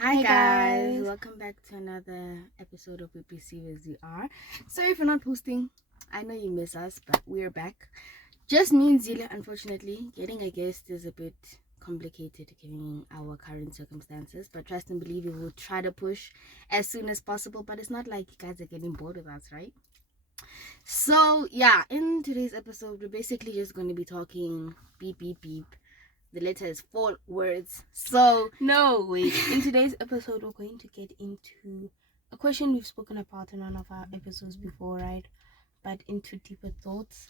Hi Hey guys, guys. welcome back to another episode of BBC as We Are. Sorry for not posting. I know you miss us, but we're back. Just me and Zila, unfortunately. Getting a guest is a bit complicated given our current circumstances, but trust and believe we will try to push as soon as possible. But it's not like you guys are getting bored with us, right? So yeah, in today's episode, we're basically just going to be talking beep beep beep. The letter is 4 words. So No, wait. In today's episode, we're going to get into a question we've spoken about in one of our episodes before, right? But into deeper thoughts.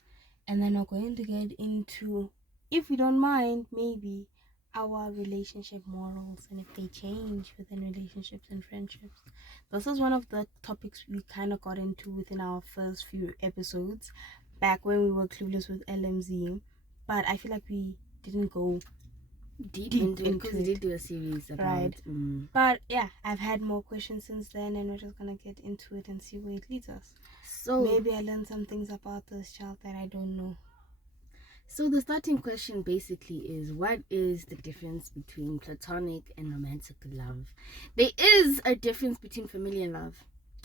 And then we're going to get into, if we don't mind, maybe our relationship morals and if they change within relationships and friendships. This is one of the topics we kind of got into within our first few episodes back when we were clueless with LMZ. But I feel like we didn't go deep deep into it into because we it. did do a series about Right. But yeah, I've had more questions since then, and we're just gonna get into it and see where it leads us. so Maybe I learned some things about this child that I don't know. so the starting question basically is, what is the difference between platonic and romantic love? There is a difference between familiar love,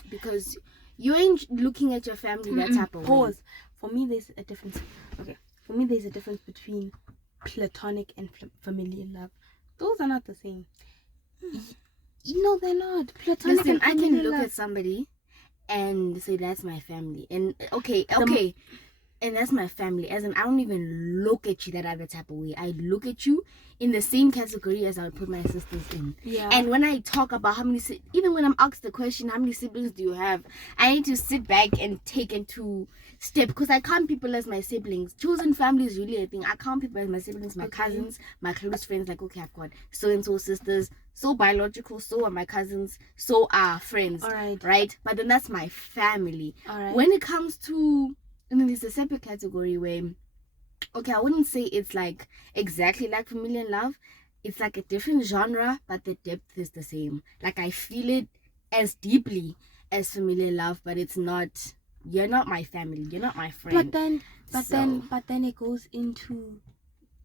because you ain't looking at your family that type of way. Pause. For me, there's a difference. Okay. For me, there's a difference between platonic and familiar love. Those are not the same. No, they're not. Platonic Listen, and I can familiar look love. at somebody and say that's my family, and okay, and that's my family. As in, I don't even look at you that other type of way. I look at you in the same category as I would put my sisters in. Yeah. And when I talk about how many, even when I'm asked the question, how many siblings do you have, I need to sit back and take into step, because I count people as my siblings. Chosen family is really a thing. I count people as my siblings, my cousins, my close friends. Like, okay, I've got so and so sisters, so biological, so are my cousins, so are friends. All right. Right? But then that's my family. All right. When it comes to, and then there's a separate category where, okay, I wouldn't say it's like exactly like familiar love. It's like a different genre, but the depth is the same. Like, I feel it as deeply as familiar love, but it's not. You're not my family. You're not my friend. But then it goes into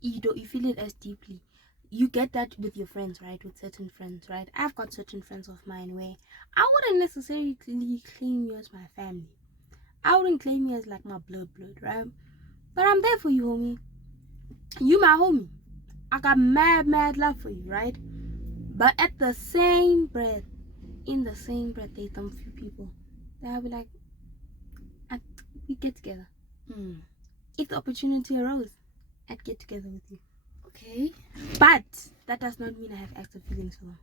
you feel it as deeply. You get that with your friends, right? With certain friends, right? I've got certain friends of mine where I wouldn't necessarily claim you as my family. I wouldn't claim you as like my blood, right? But I'm there for you, homie. You my homie. I got mad love for you, right? But at the same breath, there's some few people that I'll be like, we get together. If the opportunity arose, I'd get together with you. Okay. But that does not mean I have active feelings for them.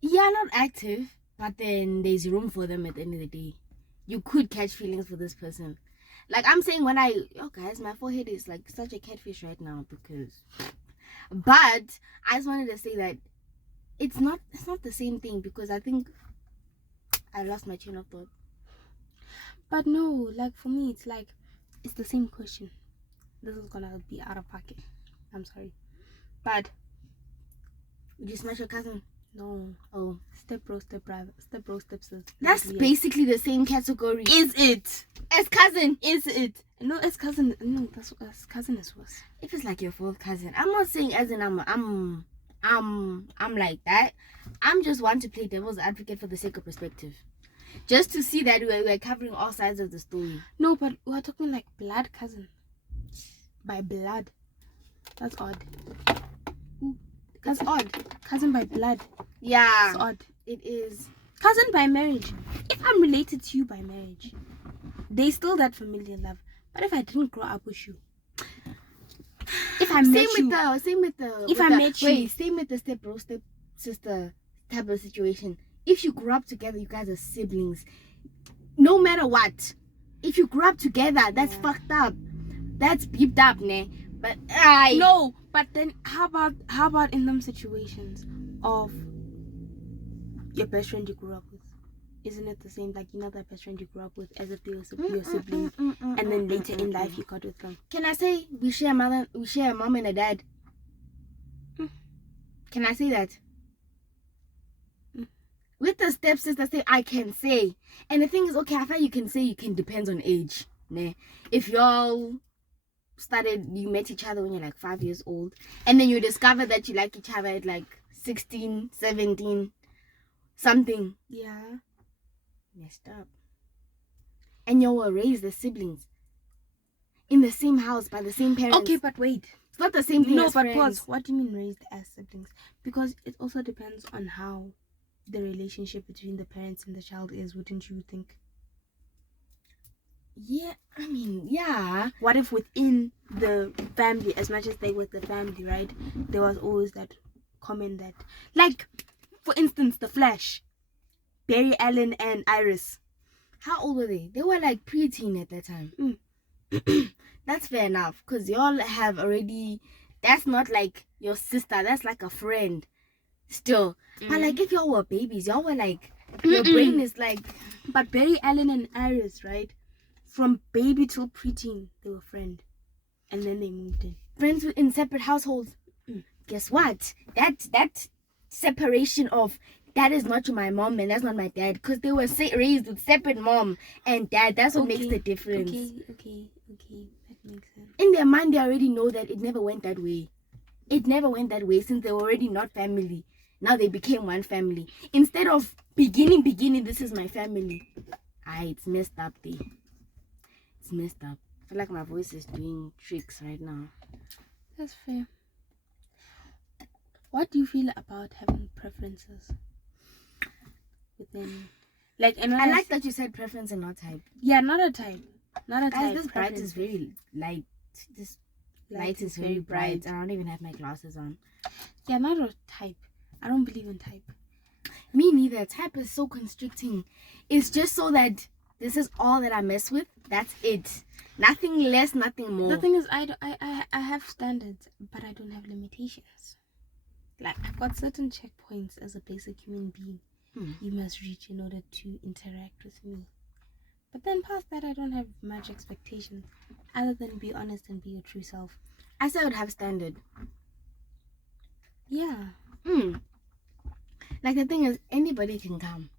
Yeah, not active, but then there's room for them at the end of the day. You could catch feelings for this person. Like, I'm saying, guys, my forehead is like such a catfish right now because, but I just wanted to say that it's not the same thing, because I think I lost my train of thought. But no, like for me, it's the same question. This is gonna be out of pocket. I'm sorry, but would you smash your cousin? No. Oh, step bro, step sister. That's basically the same category. Is it? As cousin? Is it? No, as cousin. No, as cousin is worse. If it's like your fourth cousin, I'm not saying as in I'm like that. I'm just want to play devil's advocate for the sake of perspective, just to see that we're covering all sides of the story. No, but we're talking like blood cousin. By blood, that's odd. That's odd. Cousin by blood. Yeah, it's odd. It is. Cousin by marriage. If I'm related to you by marriage, there's still that familiar love. But if I didn't grow up with you, if I met you, same with the step bro, step sister type of situation. If you grew up together, you guys are siblings. No matter what, if you grew up together, that's fucked up. That's beeped up, ne? But no. But then how about in them situations of your best friend you grew up with? Isn't it the same? Like, you know, that best friend you grew up with as if they were your sibling, and then later in life you got with them. Can I say we share a mom and a dad? Can I say that? With the stepsister, I can say. And the thing is, okay, I thought you can say depends on age. Né? If y'all you met each other when you're like 5 years old, and then you discover that you like each other at like 16, 17, something. Yeah. Messed up. And you were raised as siblings in the same house by the same parents. Okay, but wait. It's not the same thing No, as but friends. pause. What do you mean raised as siblings? Because it also depends on how the relationship between the parents and the child is, wouldn't you think? Yeah, I mean, yeah. What if within the family, as much as they were the family, right, there was always that comment that, like, for instance, The Flash, Barry Allen and Iris. How old were they? They were like preteen at that time. That's fair enough, because y'all have already, that's not like your sister, that's like a friend still. But like if y'all were babies, y'all were like, your brain is like. But Barry Allen and Iris, right, from baby till preteen, they were friends, and then they moved in. Friends in separate households. Guess what? That separation of that is not my mom and that's not my dad, because they were raised with separate mom and dad. That's what makes the difference. Okay, that makes sense. In their mind, they already know that it never went that way. It never went that way since they were already not family. Now they became one family. Instead of beginning, this is my family. It's messed up there. It's messed up. I feel like my voice is doing tricks right now. That's fair. What do you feel about having preferences within, like? And I like that you said preference and not type. Yeah, not a type. Not a type. This bright is very light. This light is very bright. I don't even have my glasses on. Yeah, not a type. I don't believe in type. Me neither. Type is so constricting. It's just so that this is all that I mess with. That's it. Nothing less, nothing more. The thing is, I have standards, but I don't have limitations. Like, I've got certain checkpoints as a basic human being you must reach in order to interact with me. But then past that, I don't have much expectations other than be honest and be your true self. I said I would have standard. Yeah. Like the thing is, anybody can come,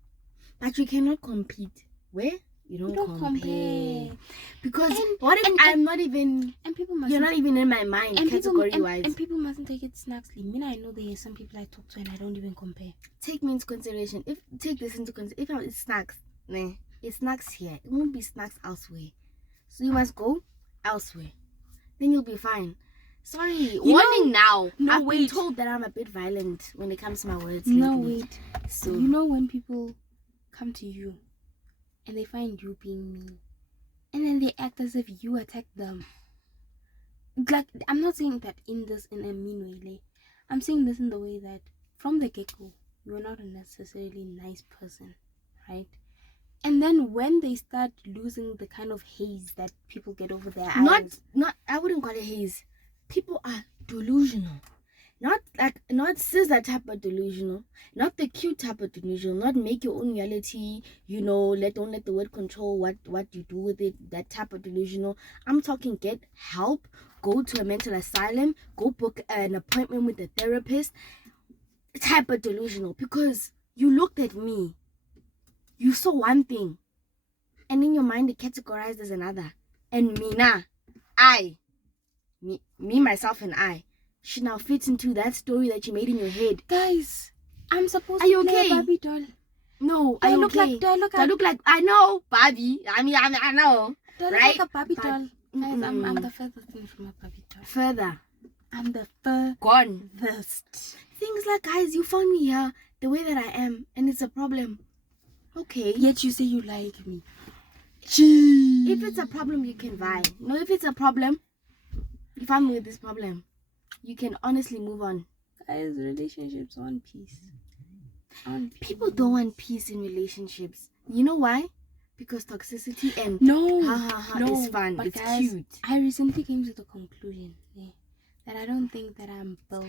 but you cannot compete. Where? You don't compare. Because what if I'm not even, and people must, you're not even in my mind category-wise. And people mustn't take it snacksly. I know there are some people I talk to and I don't even compare. Take me into consideration. Take this into consideration. If it's snacks, it's snacks here. It won't be snacks elsewhere. So you must go elsewhere. Then you'll be fine. Sorry, warning now. No, I've been told that I'm a bit violent when it comes to my words. No, lately. wait. So you know when people come to you and they find you being mean, and then they act as if you attacked them. Like, I'm not saying that in a mean way. Like, I'm saying this in the way that from the get-go, you're not a necessarily nice person, right? And then when they start losing the kind of haze that people get over their eyes, not I wouldn't call it haze. People are delusional. Not scissor type of delusional, not the cute type of delusional, not make your own reality, don't let the word control what you do with it, that type of delusional. I'm talking get help, go to a mental asylum, go book an appointment with a therapist type of delusional, because you looked at me, you saw one thing, and in your mind it categorized as another. And me, myself, and I should now fit into that story that you made in your head. Guys, I'm supposed to play okay? a Barbie doll. No, do I look like I know Barbie. I know. Do I look like a Barbie doll? Guys, I'm the furthest thing from a Barbie doll. Further. I'm the furthest. Things like, guys, you found me here the way that I am, and it's a problem. Okay. Yet you say you like me. Gee. If it's a problem, you can vibe. No, if it's a problem, if I'm with this problem, you can honestly move on. Guys, relationships want peace. People don't want peace in relationships. You know why? Because toxicity and no, is fun. But it's guys, cute. I recently came to the conclusion that I don't think that I'm built.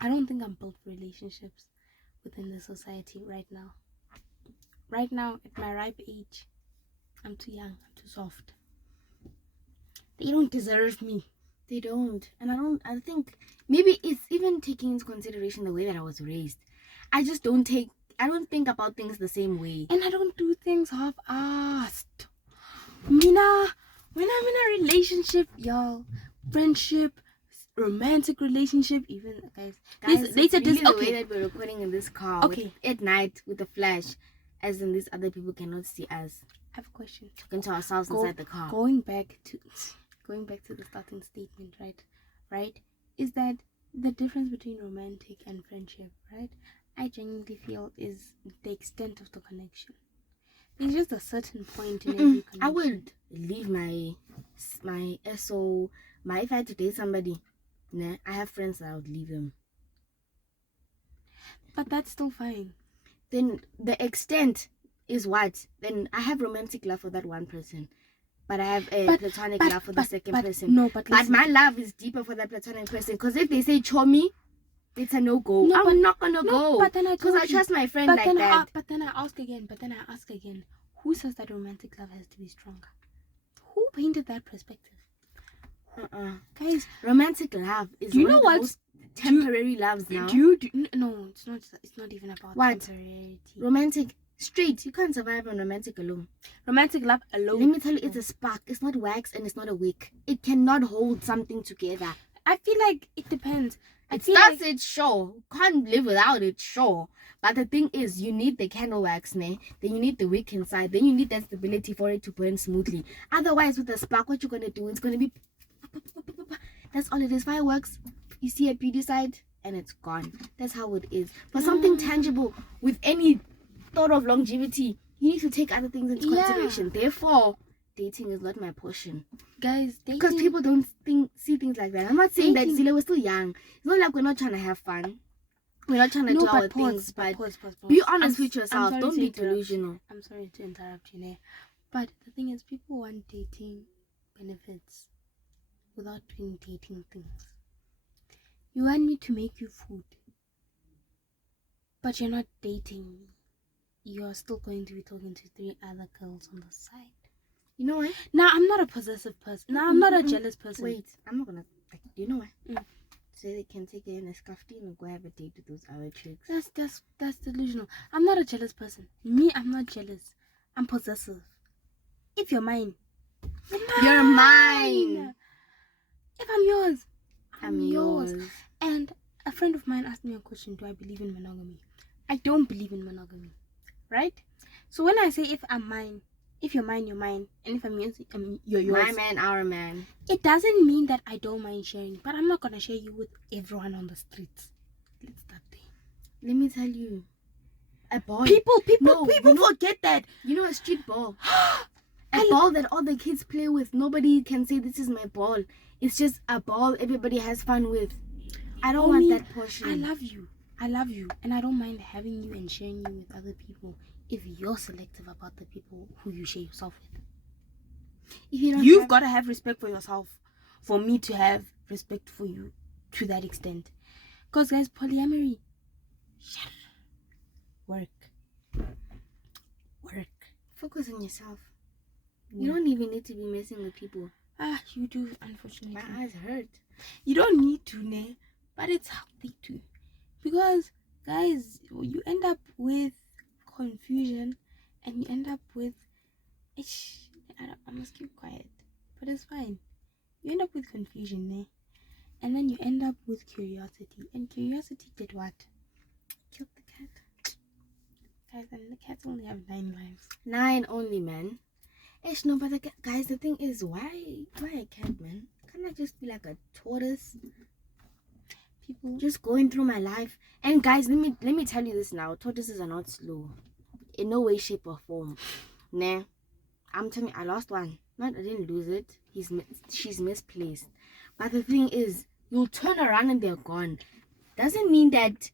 I don't think I'm built for relationships within the society right now. Right now, at my ripe age, I'm too young. I'm too soft. They don't deserve me. They don't. And I think maybe it's even taking into consideration the way that I was raised. I don't think about things the same way. And I don't do things half-assed. Mina, When I'm in a relationship, y'all, friendship, romantic relationship, even guys, they said this. The Okay, way that we're recording in this car, okay, at night with the flash, as in these other people cannot see us. I have a question. Talking to ourselves inside the car. Going back to the starting statement, right? Is that the difference between romantic and friendship, right? I genuinely feel is the extent of the connection. There's just a certain point in every connection. I would leave my SO, if I had to date somebody, nah, I have friends that I would leave them. But that's still fine. Then the extent is what? Then I have romantic love for that one person, but I have a platonic love for the second person. No, but my love is deeper for that platonic person. Because if they say "chow me," it's a no-go. No, I'm not gonna go. But then I trust my friend like that. But then I ask again. Who says that romantic love has to be stronger? Who painted that perspective? Guys, romantic love is do you know what temporary loves now? No, it's not. It's not even about what? Temporarity. Romantic, straight. You can't survive on romantic alone. Romantic love alone. Let me tell you, it's a spark. It's not wax and it's not a wick. It cannot hold something together. I feel like it depends. It starts it, sure. Can't live without it, sure. But the thing is, you need the candle wax, ne? Then you need the wick inside. Then you need that stability for it to burn smoothly. Otherwise, with the spark, what you're gonna do? It's gonna be. That's all it is. Fireworks. You see a beauty side, and it's gone. That's how it is. For something tangible with any thought of longevity, you need to take other things into consideration. Therefore, dating is not my portion, guys. Because people don't see things like that. I'm not saying that Zila, we're still young. It's not like we're not trying to have fun. We're not trying to do our things, but be honest with yourself. Don't be delusional. I'm sorry to interrupt you there, but the thing is, people want dating benefits without doing dating things. You want me to make you food, but you're not dating me. You're still going to be talking to 3 other girls on the side. You know what? Now, I'm not a possessive person. Now, I'm not a jealous person. Wait, I'm not gonna. You know what? So they can take it in a scuffy and go have a date with those other chicks. That's delusional. I'm not a jealous person. Me, I'm not jealous. I'm possessive. If you're mine, you're mine. If I'm yours, I'm yours. And a friend of mine asked me a question: do I believe in monogamy? I don't believe in monogamy, right? So when I say if I'm mine, if you're mine, you're mine, and if I'm yours, you're yours. My man, our man. It doesn't mean that I don't mind sharing, but I'm not gonna share you with everyone on the streets. Let's start there. Let me tell you, a ball. People forget that. You know, a street ball. A ball that all the kids play with. Nobody can say this is my ball. It's just a ball everybody has fun with. I don't want that portion. I love you, and I don't mind having you and sharing you with other people. If you're selective about the people who you share yourself with, you've got to have respect for yourself for me to have respect for you to that extent. Because guys, polyamory, work. Focus on yourself. You don't even need to be messing with people. You do, unfortunately. My eyes hurt. You don't need to, ne? But it's healthy too, because guys, you end up with confusion, and you end up with I must keep quiet, but it's fine. You end up with confusion, ne? And then you end up with curiosity, and curiosity did what? Killed the cat. Guys, and the cats only have 9 lives. 9 only, man. No, but guys, the thing is, why a cat, man? Can't I just be like a tortoise? People just going through my life. And guys, let me tell you this now. Tortoises are not slow, in no way, shape, or form. Nah, I'm telling you, I lost one. I didn't lose it. She's misplaced. But the thing is, you'll turn around and they're gone. Doesn't mean that,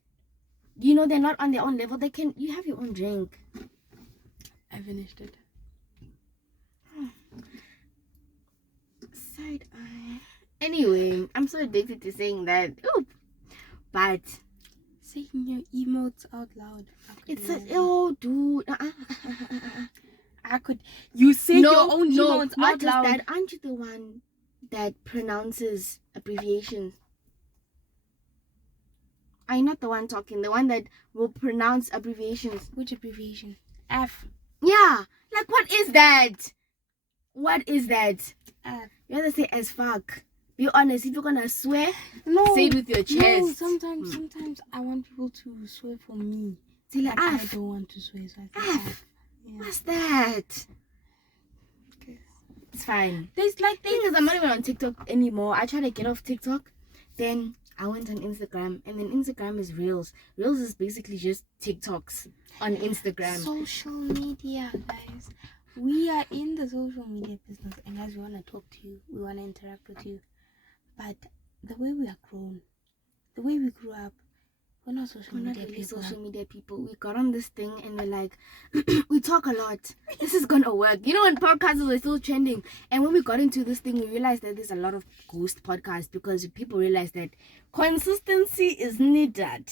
they're not on their own level. You have your own drink. I finished it. Side eye. Anyway, I'm so addicted to saying that. Oop. But saying your emotes out loud. Dude. I could. You say your own emotes out loud. That. Aren't you the one that pronounces abbreviations? Are you not the one talking? The one that will pronounce abbreviations? Which abbreviation? F. Yeah. Like, what is that? What is that? You have to say as fuck. Be honest. If you're gonna swear, say it with your chest. No, sometimes I want people to swear for me. Like, I don't want to swear. So I say yeah. What's that? It's fine. There's like thing is, I'm not even on TikTok anymore. I try to get off TikTok. Then I went on Instagram, and then Instagram is Reels. Reels is basically just TikToks on Instagram. Social media, guys. We are in the social media business, and guys, we want to talk to you. We want to interact with you. But the way we are grown, the way we grew up, we're not social media people. We got on this thing and we're like, we talk a lot. This is gonna work. You know, when podcasts were still trending, and when we got into this thing, we realized that there's a lot of ghost podcasts because people realize that consistency is needed.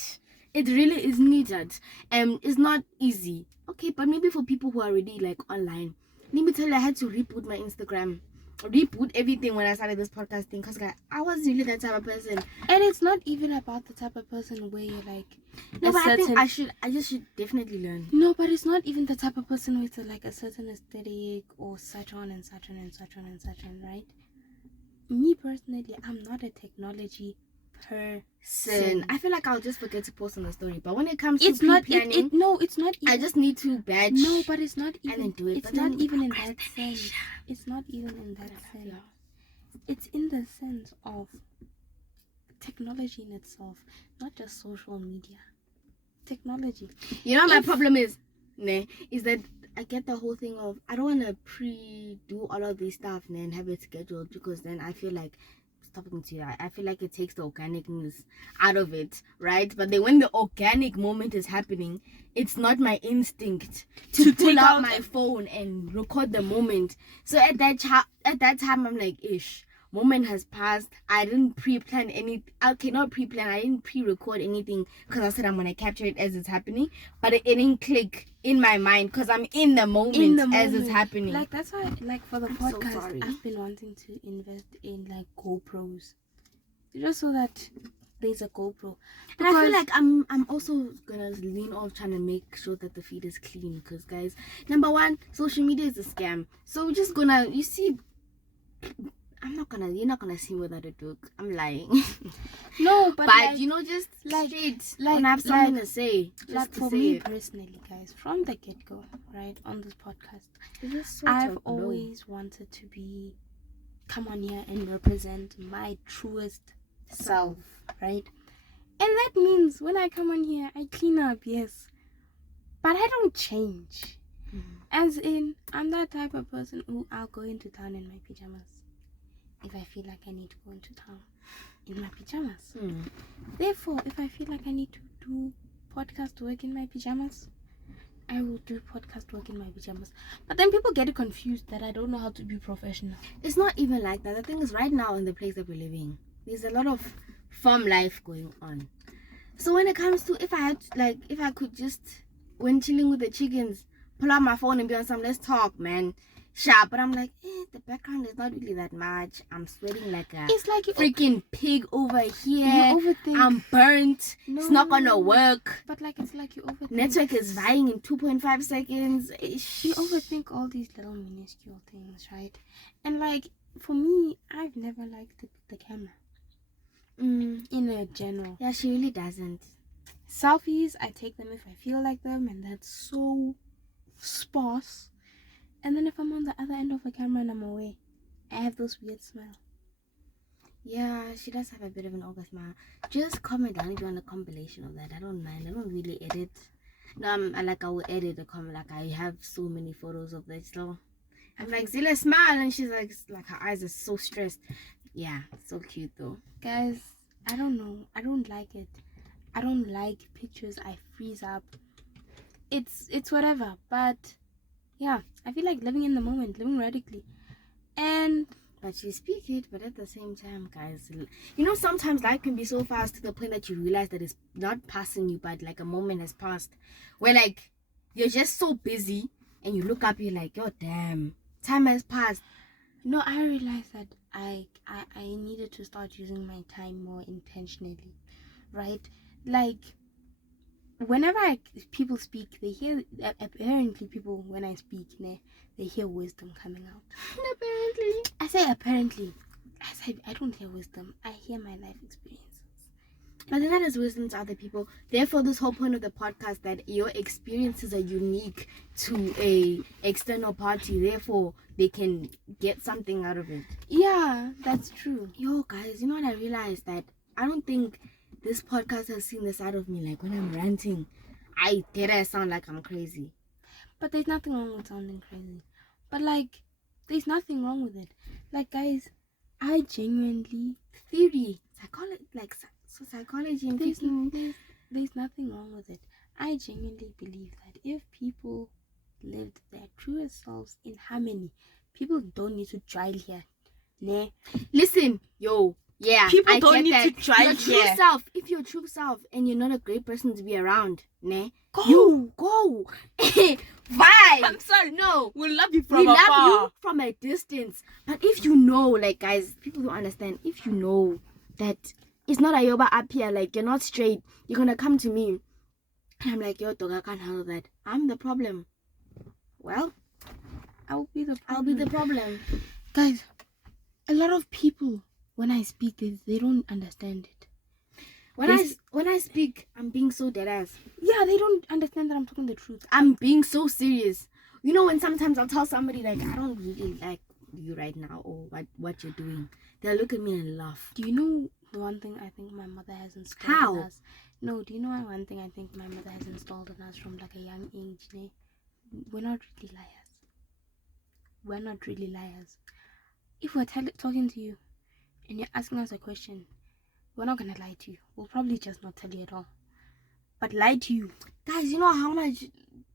It really is needed, and it's not easy. Okay, but maybe for people who are already like online, let me tell you, I had to reboot my Instagram. Reboot everything when I started this podcast thing, because I was really that type of person. And it's not even about the type of person where you're like, no, but I think I just should definitely learn. No, but it's not even the type of person with like a certain aesthetic or such on and such on and such on and such on, right? Me personally, I'm not a technology person. I feel like I'll just forget to post on the story, but when it comes to it's not planning, it's not even, I just need to batch. No, but it's not even, and then do it. It's not even in that sense. It's not even in that sense. It's in the sense of technology in itself, not just social media. Technology. You know, my problem is that I get the whole thing of I don't want to pre-do all of this stuff and have it scheduled, because then I feel like talking to you, I feel like it takes the organicness out of it, right? But then when the organic moment is happening, it's not my instinct to pull out my phone and record the moment. So at that time, I'm like, moment has passed. I didn't pre-plan any. Okay, not pre-plan. I didn't pre-record anything because I said I'm gonna capture it as it's happening. But it didn't click in my mind because I'm in the moment as it's happening. Like that's why, like for the podcast, I've been wanting to invest in like GoPros, just so that there's a GoPro. And I feel like I'm also gonna lean off trying to make sure that the feed is clean, because guys, number one, social media is a scam. So we're just gonna, you see. You're not gonna see me without a joke. I'm lying. No, but like, you know, just like straight. Like, when I have something to say. Like for me personally, guys, from the get-go, right, on this podcast, I've always wanted to come on here and represent my truest self, right? And that means when I come on here, I clean up, yes, but I don't change. As in, I'm that type of person who I'll go into town in my pajamas if I feel like I need to go into town in my pajamas. Therefore, if I feel like I need to do podcast work in my pajamas, I will do podcast work in my pajamas. But then people get it confused that I don't know how to be professional. It's not even like that. The thing is, right now in the place that we're living, there's a lot of farm life going on. So when it comes to, if I could just, when chilling with the chickens, pull out my phone and be on some, let's talk, man. Sharp, but I'm like, the background is not really that much. I'm sweating like a freaking pig over here. I'm burnt. It's not gonna work. But like, it's like you overthink. Network is dying in 2.5 seconds. You overthink all these little minuscule things, right? And like, for me, I've never liked the camera. In a general. Yeah, she really doesn't. Selfies, I take them if I feel like them, and that's so sparse. And then if I'm on the other end of a camera and I'm away, I have this weird smile. Yeah, she does have a bit of an over smile. Just comment down if you want a compilation of that. I don't mind. I don't really edit. No, I will edit a comment. Like, I have so many photos of that. So I'm like, Zilla, smile, and she's like her eyes are so stressed. Yeah, so cute though. Guys, I don't know. I don't like it. I don't like pictures I freeze up. It's whatever, but yeah, I feel like living in the moment, living radically. But you speak it, but at the same time, guys, you know, sometimes life can be so fast to the point that you realize that it's not passing you, but like a moment has passed, where like you're just so busy and you look up, you're like, oh damn, time has passed. No, I realized that I needed to start using my time more intentionally, right? Like, whenever people speak, they hear, apparently people, when I speak, they hear wisdom coming out. Apparently. I say apparently. I don't hear wisdom. I hear my life experiences. But then that is wisdom to other people. Therefore, this whole point of the podcast, that your experiences are unique to a external party. Therefore, they can get something out of it. Yeah, that's true. Yo, guys, you know what I realized? That I don't think this podcast has seen the side of me. Like when I'm ranting, I sound like I'm crazy. But there's nothing wrong with sounding crazy. But like, there's nothing wrong with it. Like, guys, I genuinely psychology and there's nothing wrong with it. I genuinely believe that if people lived their truest selves in harmony, people don't need to try here. Listen, yo, yeah, people I don't get need that. to try your true here. self. If you're true self and you're not a great person to be around, Go. you go. Vibe. I'm sorry. No, We love you from we afar. love you from a distance. But if you know, like, guys, people don't understand. If you know that it's not a yoba up here, like you're not straight, you're gonna come to me, and I'm like, yo, dog, I can't handle that. I'm the problem. Well, I'll be the problem. Guys, a lot of people, when I speak, they don't understand it. When I speak, I'm being so dead ass. Yeah, they don't understand that I'm talking the truth. I'm being so serious. You know, when sometimes I'll tell somebody, like, I don't really like you right now, or what you're doing, they'll look at me and laugh. Do you know the one thing I think my mother has installed in us? No, do you know one thing I think my mother has installed in us from like a young age? We're not really liars. If we're talking to you and you're asking us a question, we're not gonna lie to you. We'll probably just not tell you at all. But lie to you. Guys, you know how much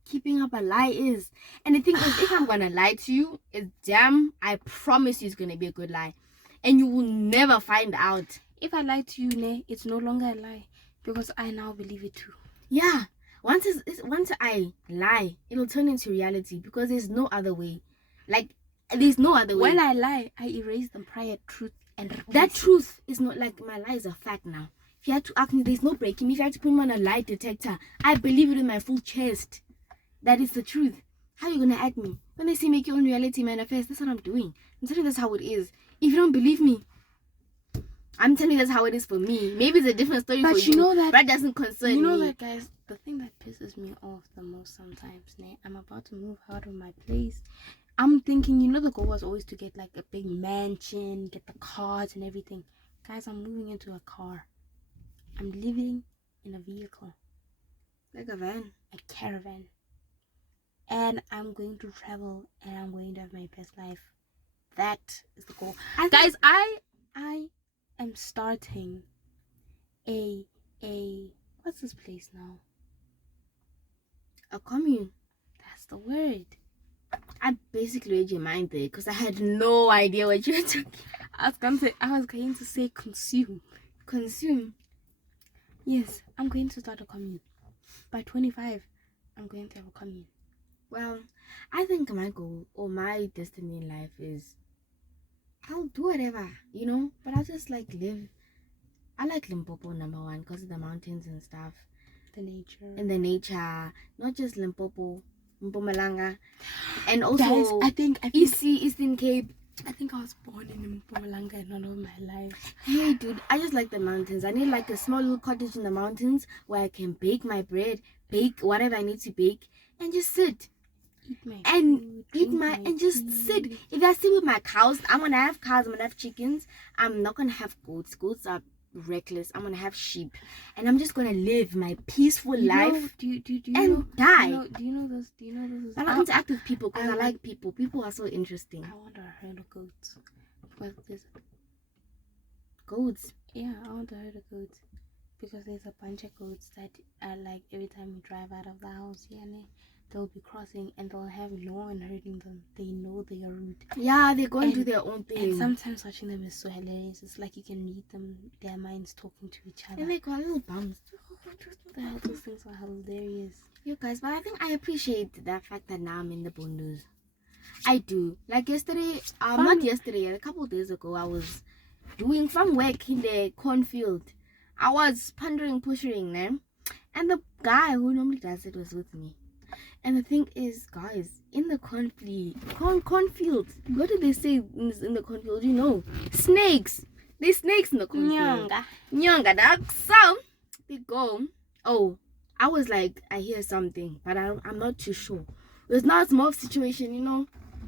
keeping up a lie is? And the thing is, if I'm gonna lie to you, it's damn, I promise you it's gonna be a good lie. And you will never find out. If I lie to you, it's no longer a lie. Because I now believe it too. Yeah. Once I lie, it'll turn into reality. Because there's no other way. Like, there's no other way. When I lie, I erase the prior truth. And that truth is not like my lie is a fact now. If you had to ask me, there's no breaking me. If you had to put me on a lie detector, I believe it in my full chest. That is the truth. How are you gonna add me? When they say make your own reality manifest, that's what I'm doing. I'm telling you that's how it is. If you don't believe me, I'm telling you that's how it is for me. Maybe it's a different story for you. But you know that doesn't concern me. You know that, guys, the thing that pisses me off the most sometimes, I'm about to move out of my place. I'm thinking, the goal was always to get like a big mansion, get the cars and everything. Guys, I'm moving into a car. I'm living in a vehicle. Like a van. A caravan. And I'm going to travel and I'm going to have my best life. That is the goal. Guys, I am starting a what's this place now? A commune. That's the word. I basically read your mind there because I had no idea what you were talking. I was going to say consume. Consume. Yes, I'm going to start a commune. By 25, I'm going to have a commune. Well, I think my goal or my destiny in life is I'll do whatever, but I'll just like live. I like Limpopo number one because of the mountains and stuff. The nature. And the nature. Not just Limpopo, Mpumalanga. And also, guys, I think Eastern Cape. I think I was born in Mpumalanga and all of my life. Hey, dude, I just like the mountains. I need like a small little cottage in the mountains where I can bake my bread, bake whatever I need to bake, and just sit. Sit. If I sit with my cows, I'm gonna have cows, I'm gonna have chickens. I'm not gonna have goats. Goats are reckless. I'm gonna have sheep, and I'm just gonna live my peaceful life and die. Do you know this? I don't interact with people because I like people. People are so interesting. I want a herd of goats. Because there's goats. Yeah, I want a herd of goats because there's a bunch of goats that are like every time we drive out of the house, they'll be crossing and they'll have no one hurting them. They know their route. Yeah, they go and do their own thing. And sometimes watching them is so hilarious. It's like you can read their minds talking to each other. And they got little bums. Those things are hilarious. You guys, but I think I appreciate the fact that now I'm in the bonus. I do. Like yesterday, not yesterday, a couple of days ago, I was doing farm work in the cornfield. I was pushing, And the guy who normally does it was with me. And the thing is, guys, in the cornfield, what did they say in the cornfield? You know, snakes. There's snakes in the cornfield. Nyanga, dog. So they go. Oh, I was like, I hear something, but I'm not too sure. It was not a small situation, you know.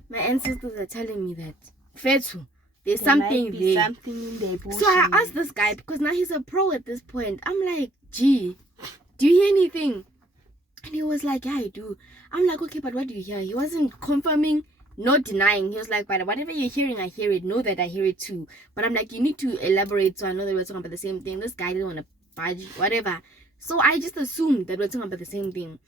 My ancestors are telling me that Fetu, there's something there. Something in there. So I asked this guy, because now he's a pro at this point. I'm like, gee, do you hear anything? And he was like, yeah, I do. I'm like, okay, but what do you hear? He wasn't confirming, not denying. He was like, but whatever you're hearing, I hear it. Know that I hear it too. But I'm like, you need to elaborate so I know that we're talking about the same thing. This guy didn't want to budge, whatever. So I just assumed that we're talking about the same thing.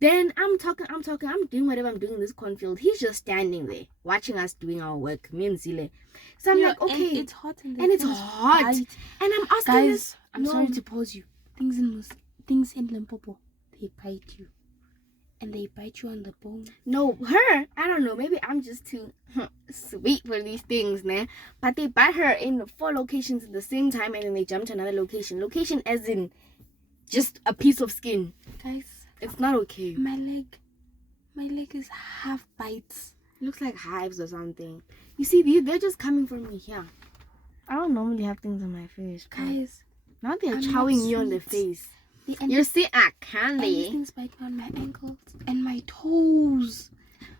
Then I'm talking, I'm doing whatever I'm doing in this cornfield. He's just standing there, watching us doing our work, me and Zile. So I'm like, okay. And it's hot in there. And it's hot. And I'm asking guys, this. I'm sorry to pause you. Things in Limpopo, they bite you. And they bite you on the bone. No, her, I don't know. Maybe I'm just too sweet for these things, man. But they bite her in 4 locations at the same time, and then they jump to another location. Location as in just a piece of skin. Guys, it's not okay. My leg is half bites. Looks like hives or something. You see, they're just coming from me here. I don't normally have things on my face. Guys, now they're chowing me on the face. You see, I candy. These things bite on my ankles and my toes.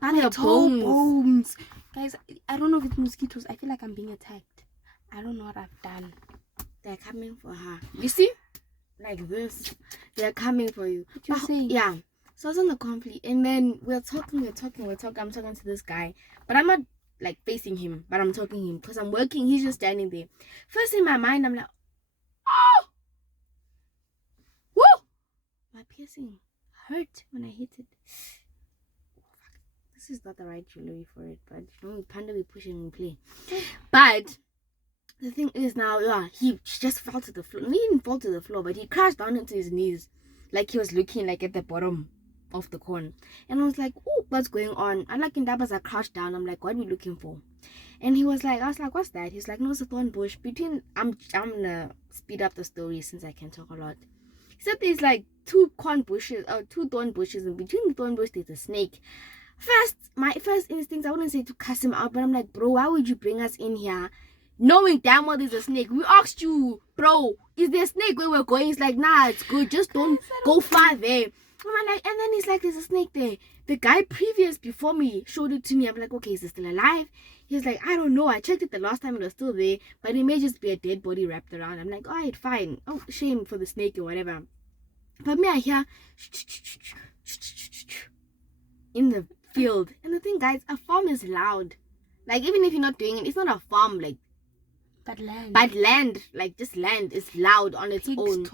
And my toe bones. Guys, I don't know if it's mosquitoes. I feel like I'm being attacked. I don't know what I've done. They're coming for her. You see? Like this. They're coming for you. What you're saying? Yeah. So I was on the conflict, and then we're talking. I'm talking to this guy, but I'm not like facing him, but I'm talking to him because I'm working. He's just standing there. First in my mind, I'm like, oh, woo! My piercing hurt when I hit it. This is not the right jewelry for it, but you know, Panda be pushing and play. But the thing is now, yeah, he just fell to the floor. He didn't fall to the floor, but he crashed down into his knees, like he was looking like at the bottom of the corn. And I was like, oh, what's going on? I'm like, in Dabas, I crouched down. I'm like, what are we looking for? And he was like, I was like, what's that? He's like, no, it's a thorn bush. I'm gonna speed up the story since I can talk a lot. He said there's like 2 thorn bushes, and between the thorn bush there's a snake. My first instinct, I wouldn't say to cuss him out, but I'm like, bro, why would you bring us in here knowing damn well there's a snake? We asked you, bro, is there a snake where we're going? He's like, nah, it's good, just don't go far there. I'm like, and then he's like, there's a snake there. The guy before me showed it to me. I'm like, okay, is it still alive? He's like, I don't know, I checked it the last time, it was still there, but it may just be a dead body wrapped around. I'm like, alright, fine. Oh, shame for the snake or whatever. But me, I hear in the field. And the thing, guys, a farm is loud. Like, even if you're not doing it, it's not a farm, like, but land, like, just land is loud on its own.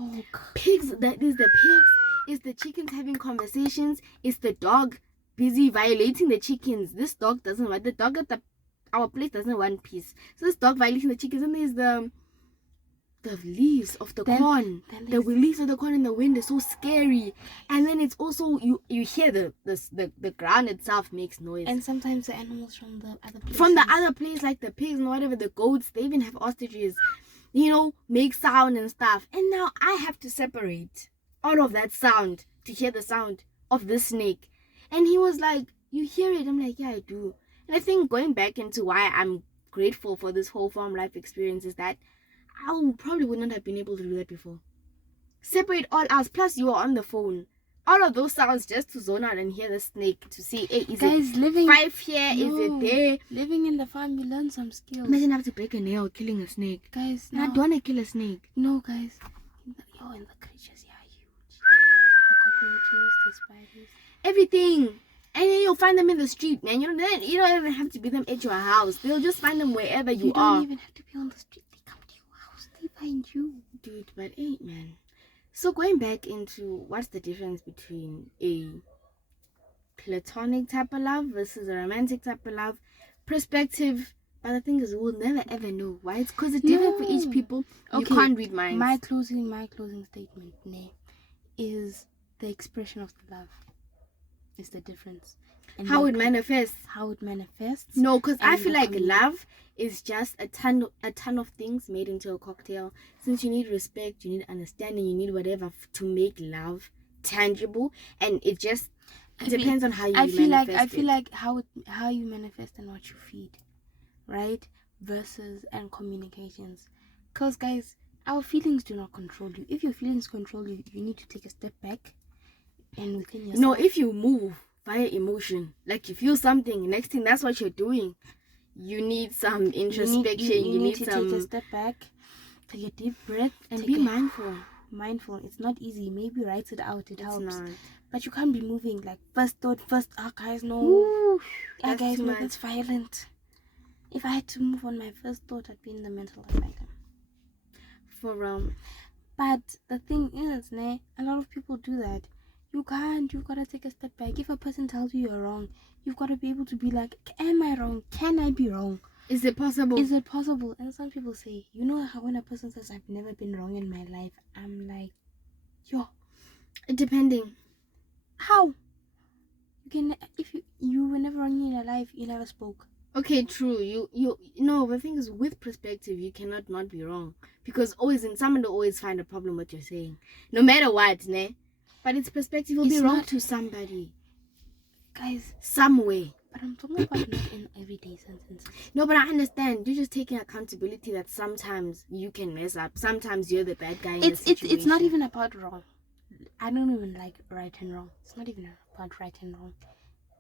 Pigs, that is the pigs. It's the chickens having conversations. It's the dog busy violating the chickens. This dog doesn't want, the dog at our place doesn't want peace. So this dog violating the chickens, and there's the leaves of the corn. The leaves of the corn in the wind is so scary. And then it's also, you hear the ground itself makes noise. And sometimes the animals from the other places. From the other place, like the pigs and whatever, the goats, they even have ostriches, you know, make sound and stuff. And now I have to separate all of that sound to hear the sound of the snake. And he was like, you hear it? I'm like, yeah, I do. And I think going back into why I'm grateful for this whole farm life experience is that I probably would not have been able to do that before. Separate all else, plus you are on the phone. All of those sounds just to zone out and hear the snake, to see, hey, is guys, it living 5 here? No. Is it there? Living in the farm, you learn some skills. Imagine having to break a nail killing a snake. Guys, no. I don't want to kill a snake. No, guys. And the creatures here are huge. The cockroaches, the spiders. Everything. And then you'll find them in the street, man. You don't even have to be them at your house. They'll just find them wherever you are. You don't even have to be on the street. They come to your house. They find you. Dude, but hey, man. So going back into what's the difference between a platonic type of love versus a romantic type of love perspective. But the thing is, we'll never ever know why. It's because it's different for each people. Okay, you can't read minds. My closing statement is the expression of the love. is the difference. And How like, it manifests. How it manifests. No, because I and feel the like community. love is just a ton of things made into a cocktail. Since you need respect, you need understanding, you need whatever to make love tangible, and it just depends on how you manifest I feel it. like how you manifest and what you feed, right? Versus and communications. Because guys, our feelings do not control you. If your feelings control you, you need to take a step back and within yourself. No, if you move via emotion, like you feel something, next thing that's what you're doing. You need some introspection. You need to some... take a step back, take a deep breath, and be mindful. Mindful. It's not easy. Maybe write it out. It helps. Not. But you can't be moving like first thought, first. Oh, guys, no. Ooh, yeah, guys, no, that's violent. If I had to move on my first thought, I'd be in the mental asylum. For But the thing is, a lot of people do that. You can't. You gotta take a step back. If a person tells you you're wrong, you've got to be able to be like, am I wrong? Can I be wrong? Is it possible? Is it possible? And some people say, you know how when a person says, I've never been wrong in my life, I'm like, yo. Depending. How? You can, if you were never wrong in your life, you never spoke. Okay, true. You no, the thing is, with perspective, you cannot not be wrong. Because someone will always find a problem with what you're saying. No matter what, But its perspective will be wrong to somebody. Guys. Some way. But I'm talking about not in everyday sentences. No, but I understand. You're just taking accountability that sometimes you can mess up. Sometimes you're the bad guy in the situation. It's not even about wrong. I don't even like right and wrong. It's not even about right and wrong.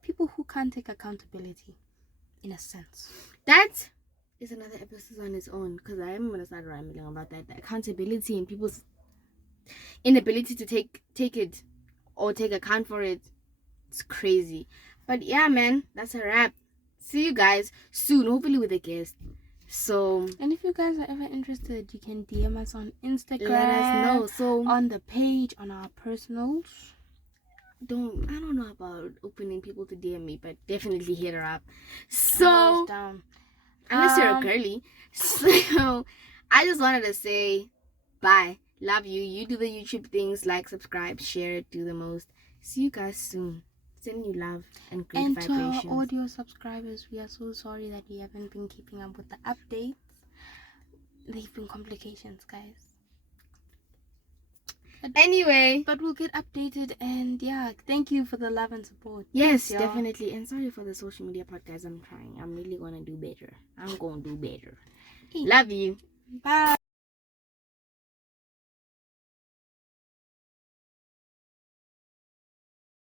People who can't take accountability, in a sense. That is another episode on its own. Because I am going to start rambling about that. The accountability and people's inability to take it or take account for it. It's crazy. But yeah, man, that's a wrap. See you guys soon, hopefully with a guest. So, and if you guys are ever interested, you can DM us on Instagram. Let us know. So on the page, on our personals. I don't know about opening people to DM me, but definitely hit her up. So unless you're a girly. So I just wanted to say bye. Love you. You do the YouTube things, like, subscribe, share it, do the most. See you guys soon. Sending you love and great vibrations. To our audio subscribers, we are so sorry that we haven't been keeping up with the updates. There've been complications, guys. Anyway, but we'll get updated, and yeah, thank you for the love and support. Yes, definitely. And sorry for the social media podcast. I'm trying. I'm really gonna do better. I'm gonna do better. Love you. Bye.